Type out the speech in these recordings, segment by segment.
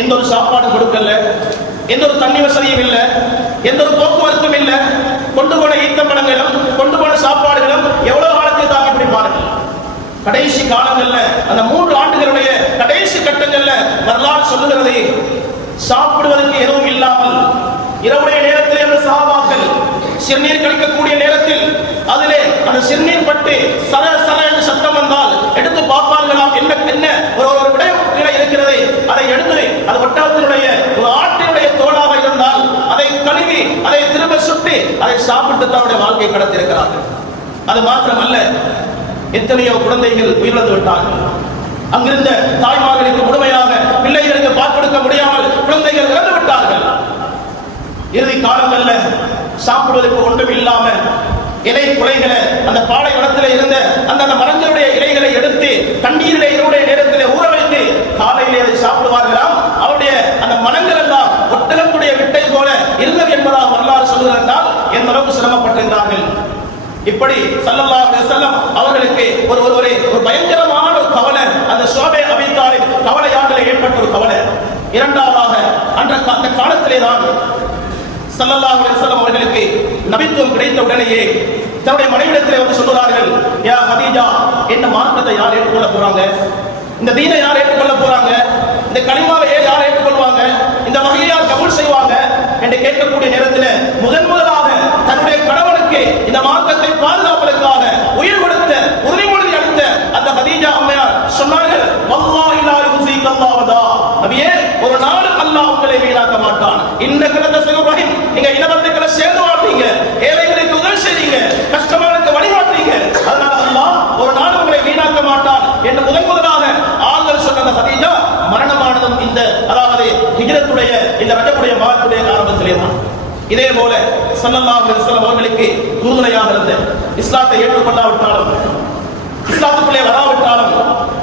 எந்த ஒரு சாப்பாடும் கொடுக்கல, எந்த ஒரு தண்ணி வசதியும் இல்லை, எந்த ஒரு போக்குவரத்தும் இல்லை. கொண்டு போன ஈத்தப்பழங்களும் கொண்டு போன சாப்பாடுகளும் எவ்வளவு காலத்தில் தாக்கி பிடிப்பார்கள். கடைசி காலங்கள்ல அந்த 3 ஆண்டுகளுடைய கடைசி கட்டங்கள்ல வரலாறு சொல்லுகிறது, சாப்பிடுவதற்கு எதுவும் இல்லாமல் இரவுடைய நேரத்தில் அந்த சஹாபாக்கள் சிறுநீர் கழிக்கக்கூடிய நேரத்தில் அதிலே அந்த சிறுநீர் பட்டு சர சர என்று சத்தம் வந்தால் எடுத்து பார்ப்பார்களாம். என்ன என்ன ஒரு விடயம் கீழே இருக்கிறது, அதை எடுத்து அது ஒட்டகத்தினுடைய ஒரு ஆட்டினுடைய தோளாக இருந்தால் அதை கழுவி அதை திரும்ப சுட்டி அதை சாப்பிட்டு தன்னுடைய வாழ்க்கையை கடத்திருக்கிறார்கள். அது மாத்திரமல்ல, எத்தனையோ குழந்தைகள் உயிரிழந்து விட்டார்கள். அங்கிருந்த தாய்மார்களுக்கு முழுமையாக பிள்ளைகளுக்கு பாற்படுத்த முடியாமல் குழந்தைகள் இறந்து விட்டார்கள். இறுதி காலங்கள்ல சாப்பிடுவதற்கு ஒன்றும் இல்லாம இலை குலைகளை அந்த பாலைவனத்தில் இருந்த அந்த மரங்களுடைய இலைகளை எடுத்து தண்ணீரிலே இரவுடைய நேரத்திலே ஊற வைத்து காலையிலே அதை சாப்பிடுவார்களாம். அவருடைய அந்த மனங்கள் எல்லாம் ஒட்டகத்துடைய விட்டை போல இருந்தது என்பதாக வரலாறு சொல்கிறார்கள். எந்த அளவுக்கு சிரமப்பட்டிருந்தார்கள். இப்படி ஸல்லல்லாஹு அலைஹி வஸல்லம் அவர்களுக்கு ஒரு பயங்கரமான ஒரு கவலை, அந்த ஷுஅபே அபீ தாலிப் கவலையாண்டில் ஏற்பட்ட ஒரு கவலை. இரண்டாவதாக அந்த காலத்திலே தான் ஸல்லல்லாஹு அலைஹி வஸல்லம் அவர்களுக்கு நபித்துவம் கிடைத்த உடனேயே தன்னுடைய மனைவிடத்திலே வந்து சொல்கிறார்கள், யா ஹதீஜா, என்ன மார்க்கத்தை யார் ஏற்றுக்கொள்ள போறாங்க, இந்த தீனை யார் ஏற்றுக்கொள்ள போறாங்க, இந்த கலிமாவை யார் ஏற்றுக்கொள்வாங்க, இந்த வகையை யார் கபூல் செய்வாங்க என்று கேட்கக்கூடிய நேரத்தில் முதலாக தன்னுடைய கணவனுக்கு இந்த மார்க்கத்தை பாதுகாப்பதற்காக உயிர் கொடுத்த உறுதிமொழி அளித்த அந்த ஹதீஜா அம்மையார் சொன்னார்கள், வல்லாஹி லா யுஸீக அல்லாஹ் வதா, நபியே, ஒரு நாளும் அல்லாஹ் உங்களை வீணாக்க மாட்டான். இன்னகல தஸலுஹிம், நீங்க இனபந்துக்களை சேர்ந்து வாழ்றீங்க, ஏழைகளுக்கு உதவி செய்றீங்க, கஷ்டமானவர்களுக்கு வழிகாட்டுறீங்க, அதனால அல்லாஹ் ஒரு நாள் உங்களை வீணாக்க மாட்டான் என்று முதலாக ஆள்கள் சொன்ன அந்த ஹதீஜா மரணமானதும் இந்த அதாவது ஹிஜ்ரத்துடைய இந்த ரஜபுடைய மாதத்துடைய ஆரம்பத்திலே தான். இதே போல ஸல்லல்லாஹு அலைஹி வஸல்லம் அவர்களுக்கு உறுதுணையாக இருந்த, இஸ்லாத்தை ஏற்றுக்கொள்ளாவிட்டாலும் இஸ்லாத்துக்குள்ளே வராவிட்டாலும்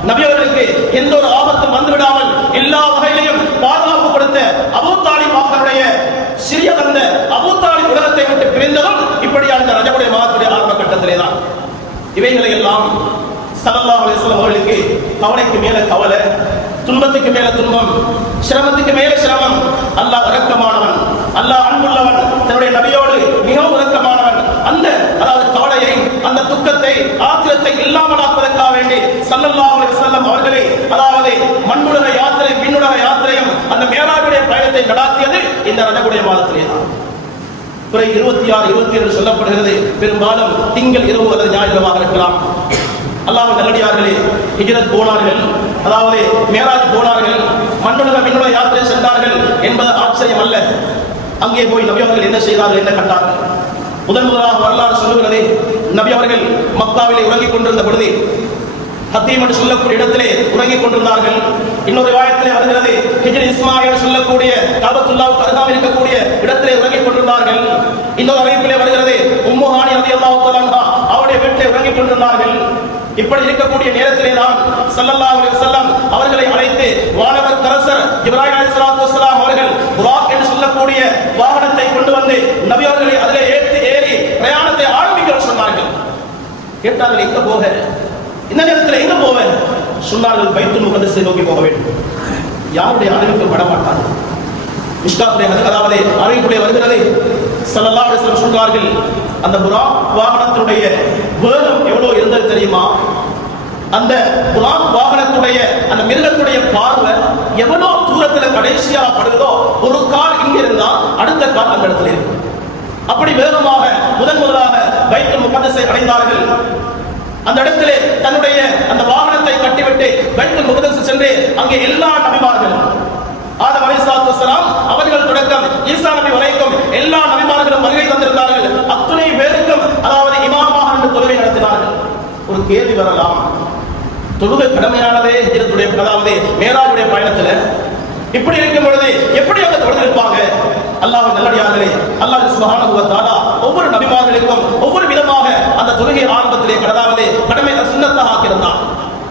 நபி அவர்களுக்கு எந்த ஒரு ஆபத்தும் வந்துவிடாமல் எல்லா வகையிலையும் பாதுகாப்பு கொடுத்த அபூ தாலிப் அவர்களுடைய சிறிய வந்த அபூ தாலிப் உலகத்தை விட்டு பிரிந்ததும் இப்படியான இந்த ரஜபுடைய மாதத்துடைய ஆரம்ப கட்டத்திலே தான். இவைகளை எல்லாம் ஸல்லல்லாஹு அலைஹி வஸல்லம் அவர்களுக்கு கவலைக்கு மேல கவலை, துன்பத்துக்கு மேல துன்பம், சிரமத்துக்கு மேல சிரமம். அல்லாஹ் இரக்கமானவன், அல்லாஹ் அன்புள்ளவன், தன்னுடைய நபியோடு மிகவும் இரக்கமானவன். அந்த அதாவது கவலையை, அந்த துக்கத்தை, ஆத்திரத்தை இல்லாமலாக்குவதற்காக வேண்டி ஸல்லல்லாஹு அலைஹி வஸல்லம் அவர்களை அதாவது மண்ணுலக யாத்திரை விண்ணுலக யாத்திரையும் அந்த மேராஜுடைய பயணத்தை நடாத்தியது இந்த ரஜபுடைய மாதத்திலே தான். 26, 27 சொல்லப்படுகிறது. பெரும்பாலும் திங்கள் இரவு அல்லது ஞாயிறு இரவாக இருக்கலாம். அல்லாஹ்வின் நல்லடியார்களே, ஹிஜ்ரத் போனார்கள், அதாவது மேராஜ் போனார்கள், மண்ணுலக விண்ணுலக யாத்திரை சென்றார்கள் என்பது ஆச்சரியம் அல்ல. அங்கே போய் நபி அவர்கள் என்ன செய்தார்கள், என்ன கண்டார்கள்? முதலாக வரலாறு சொல்லுகிறது, நபி அவர்கள் மக்காவிலே உறங்கிக் கொண்டிருந்த பொழுது ஹத்தீம் என்று சொல்லக்கூடிய இடத்திலே உறங்கிக் கொண்டிருந்தார்கள். இன்னொரு ரிவாயத்திலே வருகிறது, ஹிஜ்ர் இஸ்மாயில் சொல்லக்கூடிய காபத்துல்லாஹ்வுக்கு அருகாமையில் இருக்கக்கூடிய இடத்திலே உறங்கிக் கொண்டிருந்தார்கள். இன்னொரு அறிவிப்பிலே வருகிறது, உம்மு ஹானி ரலியல்லாஹு தஆலா அன்ஹா அவருடைய வீட்டிலே உறங்கிக் கொண்டிருந்தார்கள். இப்படி இருக்கக்கூடிய நேரத்திலே தான் ஸல்லல்லாஹு அலைஹி வஸல்லம் அவர்களை அழைத்து வானவர் கரசர் இப்ராஹிம் அலைஹிஸ்ஸலாத்து வஸ்ஸலாம் அவர்கள் புராக் என்று சொல்லக்கூடிய வாகனத்தை கொண்டு வந்து நபி அவர்களை அதிலே ஏறி பிரயாணத்தை ஆரம்பிக்க சொன்னார்கள். கேட்டார்கள், எங்க போக, இந்த நேரத்தில் எங்க போக? சொன்னார்கள், பைத்துல் முகத்தஸை நோக்கி போக வேண்டும். யாருடைய அறிவிப்பு பட மாட்டார்கள். மிஷ்காத்துடைய அதாவது அறிவிப்புடைய வருகிறது, ஸல்லல்லாஹு அலைஹி வஸல்லம் சொல்றார்கள், அந்த புராக் வாகனத்துடைய வேகம் எவ்வளவு இருந்தது தெரியுமா? அந்த புராக் வாகனத்துடைய அந்த மிருகத்துடைய பார்வை எவ்வளவு தூரத்தில் கடைசியாக படுகிறதோ, ஒரு கால் இங்க இருந்தா அடுத்த கால் அந்த இடத்துல இருக்கு. அப்படி வேகமாக முதலாக பைத்துல் முகத்தஸை அடைந்தார்கள். அந்த இடத்திலே தன்னுடைய அந்த வாகனத்தை கட்டிவிட்டு பைத்துல் முகத்தஸ் சென்று அங்கே எல்லா நபிமார்கள், ஆதம் அலைஹிஸ்ஸலாத்து வஸ்ஸலாம் அவர்கள் தொடக்கம் ஈசா நபி வரைக்கும் எல்லா நபிமார்களும் வருகை தந்திருந்தார்கள். அத்துணை பேருக்கும் அதாவது இமாமாக நின்று தொழுகை நடத்தினார்கள். ஒரு கேள்வி வரலாம், தொழுகை கடமையானதே ஹிஜ்ரத்துடைய அதாவது மேராஜுடைய பயணத்தில். இப்படி இருக்கும் பொழுது எப்படி அங்க தொழுதிருப்பாங்க? அல்லாஹ்வின் நல்லடியார்களே, அல்லாஹ் சுப்ஹானஹு வ தஆலா ஒவ்வொரு நபிமார்களுக்கும் ஒவ்வொரு விதமாக அந்த தொழுகை ஆரம்பத்திலே அதாவது கடமை சுன்னத்தாக ஆக்கியிருந்தான்.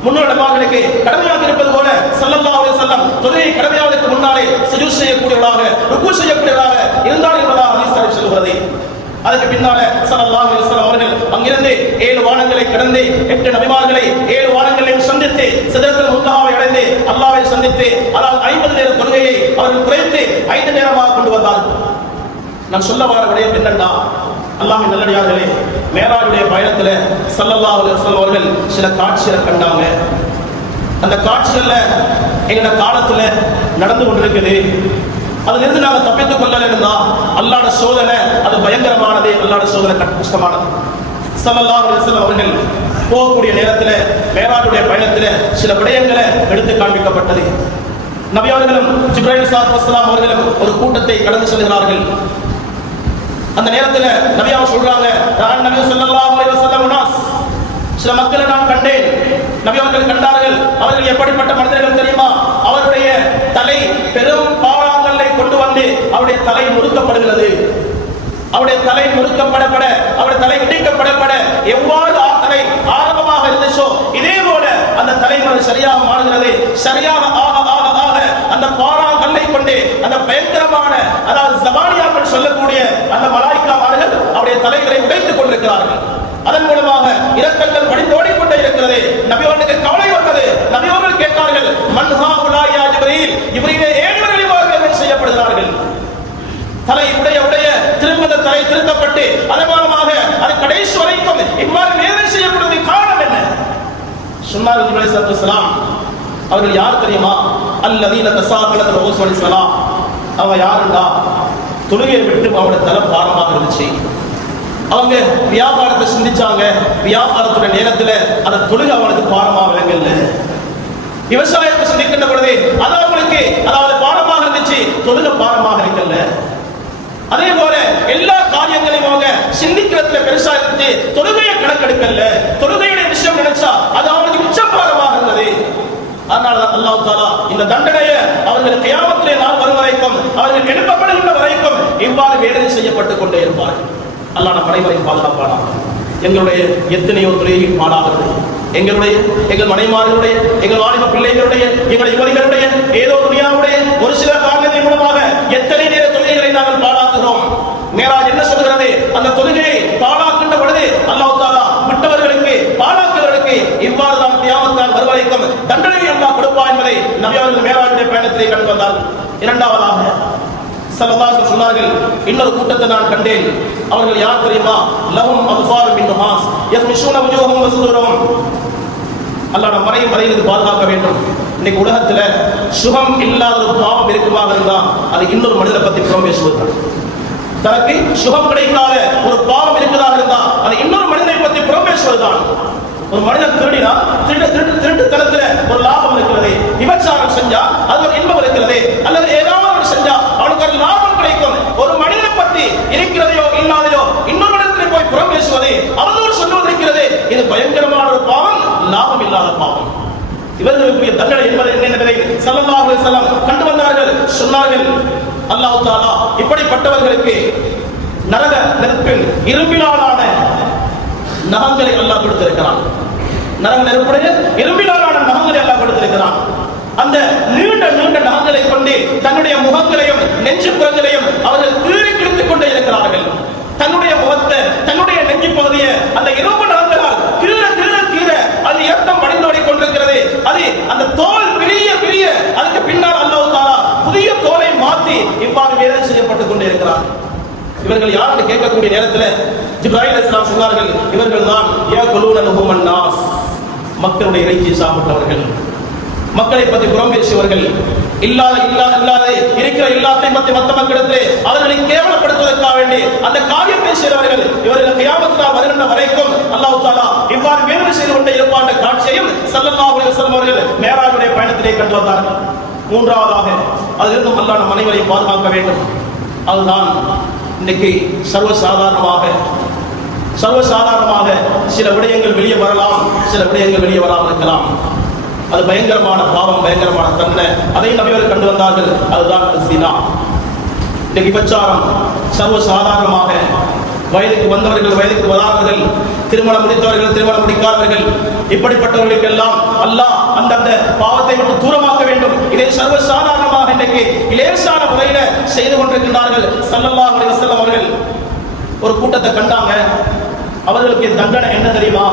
முன்னோர் நபிமார்களுக்கு கடமையாக இருப்பது போல ஸல்லல்லாஹு அலைஹி வஸல்லம் தொழுகை கடமையாவதற்கு முன்னாலே சுஜூத் செய்யக்கூடியவராக, ருக்கு செய்யக்கூடியவராக இருந்தார் என்பதாக ஹதீஸ் சொல்கிறது. அதுக்கு பின்னால ஸல்லல்லாஹு அலைஹி வஸல்லம் அவர்கள் அங்கிருந்து 7 வானங்களை கடந்து 8 நபிமார்களை 7 வானங்களையும் சந்தித்து சிதறத்துல் முன்தஹாவை அடைந்து அல்லாஹ்வை சந்தித்து அதாவது 50 நேர தொழுகையை அவர்கள் குறைத்து 5 நேரமாக கொண்டு வந்தார்கள். நான் சொல்ல வர விடயம் என்னன்னா, அல்லாஹ்வின் நல்லடியார்களே, மேராஜுடைய பயணத்துல ஸல்லல்லாஹு அலைஹி வஸல்லம் அவர்கள் சில காட்சிகளை கண்டாங்க. அந்த காட்சிகள்ல எங்க காலத்துல நடந்து கொண்டிருக்குது. அதிலிருந்து நாங்கள் தப்பித்துக் கொள்ளலன்னா அல்லாஹ்ட சோதனை அது பயங்கரமானது, அல்லாஹ்ட சோதனை கஷ்டமானது. ஸல்லல்லாஹு அலைஹி வஸல்லம் அவர்கள் போகக்கூடிய நேரத்தில் மேராஜுடைய பயணத்தில் சில விடயங்களை எடுத்து காண்பிக்கப்பட்டது. நபி அவர்களும் ஜிப்ரீல் ஸல்லல்லாஹு அவர்களும் ஒரு கூட்டத்தை கடந்து செல்கிறார்கள். அந்த நேரத்தில் நபி அவங்க சொல்றாங்க, நான் நபி ஸல்லல்லாஹு அலைஹி வஸல்லம் சில மக்களை நான் கண்டேன். நபி அவர்கள் கண்டார்கள். அவர்கள் எப்படிப்பட்ட மனிதர்கள் தெரியுமா? அவருடைய தலை பெரும் பாறாங்கல்லை கொண்டு வந்து அவருடைய தலை முறுக்கப்படுகிறது. அவருடைய தலை முறுக்கப்படப்பட, அவருடைய தலை இடிக்கப்படப்பட எவ்வாறு தலை ஆரம்பமாக இருந்துச்சோ இதே போல அந்த தலைமுறை சரியாக மாறுகிறது. சரியாக ஆக ஆக ஆக அந்த பாறாங்கல்லை கொண்டு அந்த பயங்கரமான, அதாவது ஜபானியாக்கள் சொல்லக்கூடிய அந்த மலாய்க்காமார்கள் அவருடைய தலைகளை உடைத்துக் கொண்டிருக்கிறார்கள். அதன் மூலமாக இரத்தங்கள் வடிந்தோடிக்கொண்டே இருக்கிறது. நபி அவர்களுக்கு கவலை வந்தது. நபி அவர்கள் கேட்டார்கள், மன்ஹா உலாயா ஜிப்ரீல், ஜிப்ரீலே ஏன் இவர்கள் இவ்வாறு செய்யப்படுகிறார்கள்? தலை உடைய உடைய திரும்ப தலை திருத்தப்பட்டு அதன் மூலமாக அது கடைசி வரைக்கும் இவ்வாறு வேதனை செய்யப்படுவதற்கு காரணம் என்ன? சொன்னார்கள் ஜிப்ரீல் அலைஹிஸ்ஸலாம், அவர்கள் யார் தெரியுமா? அல்லதீன தஸாகலத் ரசூல் ஸலாம். அவங்க யாருண்டா, தொழுகையை விட்டு அவருடைய தலை பாரமாக இருந்துச்சு. அவங்க வியாபாரத்தை சிந்திச்சாங்க. வியாபாரத்துடைய நேரத்தில் அந்த தொழுகை அவனுக்கு பாரமாக விளங்கல. விவசாயத்தை சிந்திக்கின்ற பொழுது அது அவங்களுக்கு அதாவது பாரமாக இருந்துச்சு, தொழுகை பாரமாக இருக்கல. அதே போல எல்லா காரியங்களையும் அவங்க சிந்திக்கிறதுல பெருசா இருந்துச்சு, தொழுகையை கணக்கெடுக்கல. தொழுகையுடைய விஷயம் நினைச்சா அது அவங்களுக்கு உச்சபாரமாக இருந்தது. அதனாலதான் அல்லாஹ் தஆலா இந்த தண்டனையை அவர்கள் கியாமத்திலே நாள் வரும் வரைக்கும், அவர்கள் எழுப்பப்படுகின்ற வரைக்கும் இவ்வாறு வேதனை செய்யப்பட்டுக் கொண்டே இருப்பார்கள். அல்லாஹ் நம் அனைவரையும் பாதுகாப்பானாக. எங்களுடைய எத்தனையோ தொழுகை பாடாகிறது. எங்கள் மனைமார்களுடைய, எங்கள் வாலிப பிள்ளைகளுடைய, எங்கள் யுவதிகளுடைய, ஏதோ துனியாவுடைய ஒரு சில காரணங்களின் மூலமாக எத்தனை நேர தொழுகைகளை நாங்கள் பாழாக்குகிறோம். மேராஜ் என்ன சொல்கிறது? அந்த தொழுகையை பாழாக்கின்ற பொழுது அல்லாஹ் தஆலா விட்டவர்களுக்கு, பாழாக்குவர்களுக்கு இவ்வாறு தான் கியாமத் நாள் வருவரைக்கும் தண்டனை அல்லாஹ் கொடுப்பார் என்பதை நபி அவர்கள் மேராஜுடைய பயணத்திலே கண்டு வந்தார்கள். இரண்டாவதாக ஸல்லல்லாஹு அலைஹி சொன்னார்கள், இன்னொரு கூட்டத்தை நான் கண்டேன். அவர்கள் யார் தெரியுமா? லஹும் அல்ஃபாரு மின் நஹாஸ் யஸ்மிஷூன வஜூஹும் வஸுதுரஹும். அல்லாஹ் நம் மறையும் மறையிலிருந்து பாதுகாக்க வேண்டும். இன்னைக்கு உலகத்துல சுகம் இல்லாத ஒரு பாவம் இருக்குமாக இருந்தா அது இன்னொரு மனிதரை பத்தி புறம் பேசுவதுதான். தனக்கு சுகம் கிடைக்காத ஒரு பாவம் இருக்குதாக இருந்தா அது இன்னொரு மனிதனை பத்தி புறம் பேசுவதுதான். ஒரு மனிதன் திருடினா திருட்டுத்தனத்துல ஒரு லாபம் இருக்கிறது. விபச்சாரம் செஞ்சா அது ஒரு இன்பம் இருக்கிறது. அல்லது ஏதாவது செஞ்சா அவனுக்கு ஒரு லாபம் கிடைக்கும். ஒரு மனிதனை பத்தி இருக்கிறதையோ இல்லாதையோ இன்னொரு மனிதனை போய் புறம் பேசுவது, அவதூறு சொல்லுவது இருக்கிறது. இது பயங்கரமான ஒரு பாவம், லாபம் இல்லாத பாவம். இவர்களுக்குரிய தண்டனை என்பதை ஸல்லல்லாஹு அலைஹி வஸல்லம் கண்டு வந்தார்கள். சொன்னார்கள், அல்லாஹ் தஆலா இப்படிப்பட்டவர்களுக்கு நரக நெருப்பில் இரும்பினாலான நகங்களை அல்லாஹ் கொடுத்திருக்கிறான். நரக நெருப்புடைய இரும்பினாலான நகங்களை அல்லாஹ் கொடுத்திருக்கிறான். அந்த நீண்ட நீண்ட நகங்களை கொண்டு தன்னுடைய முகங்களையும் நெஞ்சு புறங்களையும் அவர்கள் கீறி கிழித்துக் கொண்டே இருக்கிறார்கள். தன்னுடைய முகத்தை, தன்னுடைய நெஞ்சு பகுதியை அந்த இரும்பு நகங்களால் கீற கீற கீற அது இரத்தம் வடிந்தோடி கொண்டிருக்கிறது. அது அந்த தோல் பிரிய பிரிய அதுக்கு பின்னால் அல்லாஹ் தஆலா புதிய தோலை மாற்றி இவ்வாறு வேதனை செய்யப்பட்டுக் கொண்டே இருக்கிறார். இவர்கள் யார் என்று கேட்கக்கூடிய நேரத்தில் ஜிப்ரீல் அலைஹிஸ்ஸலாம் சொன்னார்கள், இவர்கள் தான் யாகுலூன லஹுமன் நாஸ், மக்களுடைய இறைச்சி சாப்பிட்டவர்கள், மக்களை பற்றி புறம் பேசியவர்கள், இல்லாத இருக்கிற எல்லாத்தையும் பற்றி மற்ற மக்களிடத்திலே அவர்களை கேவலப்படுத்துவதற்காக வேண்டி அந்த காரியம் பேசுகிறவர்கள். இவர்கள் கியாமத் நாள் வருகின்ற வரைக்கும் அல்லாஹ் தஆலா இவ்வாறு வேதனை செய்து கொண்டே இருப்பான் என்ற காட்சியையும் ஸல்லல்லாஹு அலைஹி வஸல்லம் அவர்கள் மேராஜுடைய பயணத்திலே கண்டு வந்தார்கள். மூன்றாவதாக அதிலிருந்தும் அல்லாஹ் நம் அனைவரையும் பாதுகாக்க வேண்டும். அதுதான் இன்னைக்கு சர்வசாதாரணமாக சில விடயங்கள் வெளியே வரலாம், சில விடயங்கள் வெளியே வராமல் இருக்கலாம். அது பயங்கரமான பாவம், பயங்கரமான தண்டனை. அதை நபியர்கள் கண்டு வந்தார்கள். அதுதான் ஸினா. இன்னைக்கு விபச்சாரம் சர்வசாதாரணமாக வயதுக்கு வந்தவர்கள், வயதுக்கு வராதவர்கள், திருமணம் முடித்தவர்கள், திருமணம் முடிக்காதவர்கள், இப்படிப்பட்டவர்களுக்கெல்லாம் அல்லாஹ் அந்த பாவத்தை விட்டு தூரமாக்க வேண்டும். இதை சர்வசாதாரணமாக இன்றைக்கு லேசான முறையில செய்து கொண்டிருக்கின்றார்கள். ஸல்லல்லாஹு அலைஹி வஸல்லம் அவர்கள் ஒரு கூட்டத்தை கண்டாங்க. அவர்களுக்கு தண்டனை என்ன தெரியுமா?